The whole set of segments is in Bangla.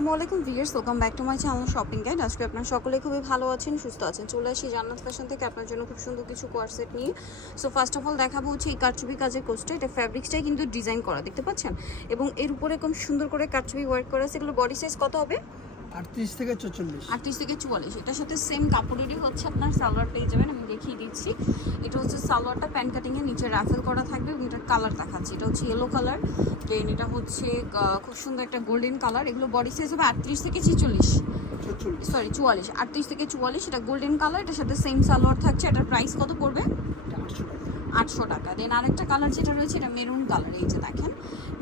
আসসালামু আলাইকুম viewers welcome back to my channel shopping guide আজকে আপনার সকলে খুবই ভালো আছেন, সুস্থ আছেন। চলে আসি জান্নাত ফ্যাশন থেকে, আপনার জন্য খুব সুন্দর কিছু কোয়ারসেট নিয়ে। সো ফার্স্ট অফ অল দেখাবো হচ্ছে এই কারচুপি কাজের কোর্সটা এটা ফ্যাব্রিক্সটাই কিন্তু ডিজাইন করা, দেখতে পাচ্ছেন? এবং এর উপরে এরকম সুন্দর করে কারচুপি ওয়ার্ক করা আছে এগুলো বডি সাইজ কত হবে? আটত্রিশ থেকে চল্লিশ আটত্রিশ থেকে চুয়াল্লিশ। এটার সাথে সেম কাপড়েরই হচ্ছে আপনার সালোয়ার পেয়ে যাবেন আমি দেখিয়ে দিচ্ছি। এটা হচ্ছে সালোয়ারটা প্যান কাটিংয়ের নিচে র্যাফেল করা থাকবে এবং এটার কালার দেখাচ্ছি। এটা হচ্ছে ইয়েলো কালার দেন এটা হচ্ছে খুব সুন্দর একটা গোল্ডেন কালার এগুলো বডি সাইজ হবে আটত্রিশ থেকে ছিচল্লিশ। চল্লিশ সরি চুয়াল্লিশ। আটত্রিশ থেকে চুয়াল্লিশ এটা গোল্ডেন কালার এটার সাথে সেম সালোয়ার থাকছে। এটার প্রাইস কত পড়বে? আটশো টাকা। আটশো টাকা। দেন আরেকটা কালার যেটা রয়েছে এটা মেরুন কালার এই যে দেখেন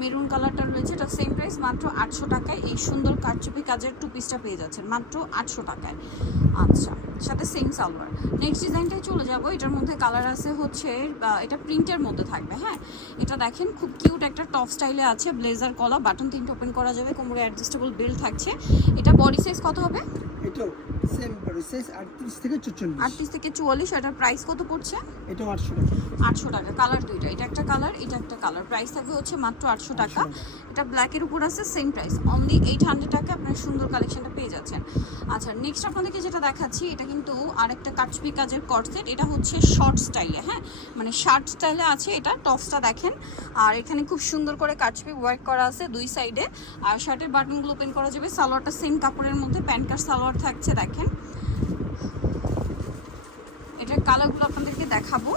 মেরুন কালারটা রয়েছে এটা সেম প্রাইস মাত্র আটশো টাকায়। এই সুন্দর কারচুপি কাজের টু পিসটা পেয়ে যাচ্ছেন মাত্র আটশো টাকায়। আচ্ছা সাথে সেম সালোয়ার নেক্সট ডিজাইনটাই চলে যাব এটার মধ্যে কালার আছে হচ্ছে এটা প্রিন্টের মধ্যে থাকবে হ্যাঁ? এটা দেখেন খুব কিউট একটা টপ স্টাইলে আছে ব্লেজার কলা বাটন তিনটে ওপেন করা যাবে কোমরে অ্যাডজাস্টেবল বেল্ট থাকছে। এটা বডি সাইজ কত হবে? এটাও সেম বডি সাইজ আটত্রিশ থেকে চল্লিশ আটত্রিশ থেকে চুয়াল্লিশ এটার প্রাইস কত পড়ছে? এটাও আটশো টাকা। আটশো টাকা কালার দুইটা। এটা একটা কালার এটা একটা কালার প্রাইস থাকবে হচ্ছে মাত্র আটশো টাকা। এটা ব্ল্যাকের উপর আছে same price only eight hundred টাকা আপনার সুন্দর কালেকশনটা পেয়ে যাচ্ছেন। আচ্ছা নেক্সট আপনাদেরকে যেটা দেখাচ্ছি, এটা কিন্তু আরেকটা কাটচুপি কাজের কটসেট এটা হচ্ছে শর্ট স্টাইলে হ্যাঁ? মানে শার্ট স্টাইলে আছে এটা টপসটা দেখেন। আর এখানে খুব সুন্দর করে কাটচুপি ওয়ার্ক করা আছে দুই সাইডে আর শার্টের বাটনগুলো ওপেন করা যাবে। সালোয়ারটা সেম কাপড়ের মধ্যে, প্যান্ট কাট সালোয়ার থাকছে, দেখেন। এটার কালারগুলো আপনাদেরকে দেখাবো।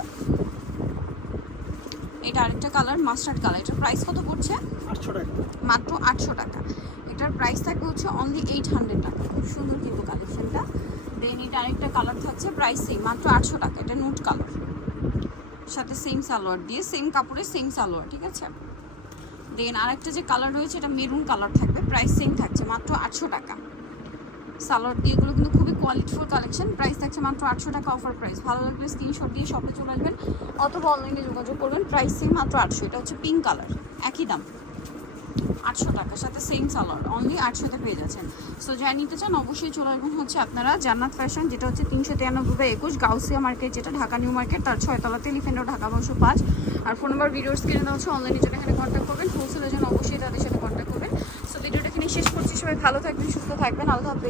এটা আরেকটা কালার মাস্টার্ড কালার। এটার প্রাইস কত পড়ছে? আটশো টাকা। মাত্র আটশো টাকা। এটার প্রাইস থাকবে হচ্ছে অনলি এইট হান্ড্রেড টাকা। খুব সুন্দর কিন্তু কালেকশনটা দেন এটা আরেকটা কালার থাকছে প্রাইস সেম মাত্র আটশো টাকা। এটা নোট কালার সাথে সেম সালোয়ার দিয়ে সেম কাপড়ে সেম সালোয়ার ঠিক আছে? দেন আরেকটা যে কালার রয়েছে এটা মেরুন কালার থাকবে। প্রাইস সেম থাকছে মাত্র আটশো টাকা। সালোয়ার দিয়ে এগুলো কিন্তু খুবই কোয়ালিটিফুল কালেকশন প্রাইস থাকছে মাত্র আটশো টাকা অফার প্রাইস ভালো লাগলে স্ক্রিনশট দিয়ে শপে চলে আসবেন অথবা অনলাইনে যোগাযোগ করবেন। প্রাইস সেম মাত্র আটশো। এটা হচ্ছে পিঙ্ক কালার একই দাম। আটশো টাকার সাথে সেম সালোয়ার অনলি আটশোতে পেয়ে যাচ্ছেন। সো যাই নিতে চান অবশ্যই চলে আসবেন হচ্ছে আপনারা জান্নাত ফ্যাশন যেটা হচ্ছে তিনশো তিরানব্বই বাই একুশ গাউসিয়া মার্কেট যেটা ঢাকা নিউ মার্কেট তার ছয়তলা তেলিফেন্ডো, ঢাকা বারোশো পাঁচ। আর ফোন নাম্বার ভিডিওর স্ক্রিনে দেওয়া হচ্ছে অনলাইনে যেটা এখানে কন্ট্যাক্ট করবেন। হোলসেলের জন্য অবশ্যই তাদের সাথে কন্ট্যাক্ট করবেন। সো ভিডিওটা এখানে শেষ করছি। সবাই ভালো থাকবেন, সুস্থ থাকবেন। হাফেজ।